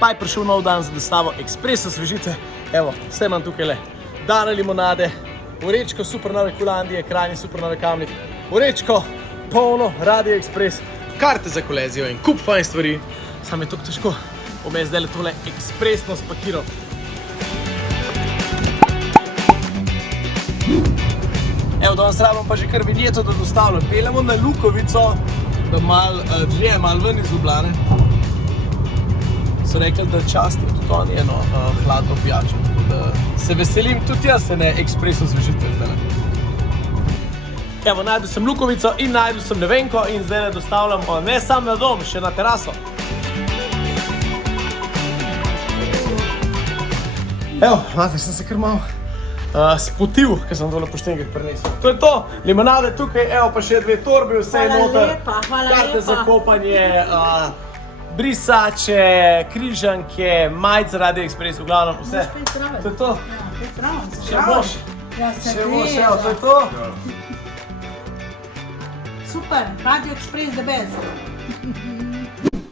pa je prišel nov dan za dostavo ekspresa svežitve. Evo, vse imam tukaj le. Dane limonade, vrečko Super Nove Kulandije, Kranji Super Nove Kamnik, vrečko, polno Radio Ekspres, karte za kolezijo in kup fajn stvari. Sam je tako težko, bom jaz zdaj tole ekspresno spakiral. Evo, danes rabim pa že kar vinjeto, da dostavljam. Peljemo na Lukovico, da malo ven iz Ljubljane. So rekli, da častim tudi oni eno hladno pijačo. Se veselim tudi jaz ene ekspresno svežitve zdaj. Evo, najdel sem Lukovico in najdel sem Nevenko in zdaj dostavljamo ne samo na dom, še na teraso. Evo, znate, sem se kar malo spotil, ker sem dole poštenkih prinesel. To je to, limonade tukaj, evo pa še 2 torbi, vse je noter. Karte za kopanje, brisače, križanke, majice Radio Ekspres, v glavnem vse. To je to. Še boš. Še boš, evo, to je to. Super, Radio Ekspres the best.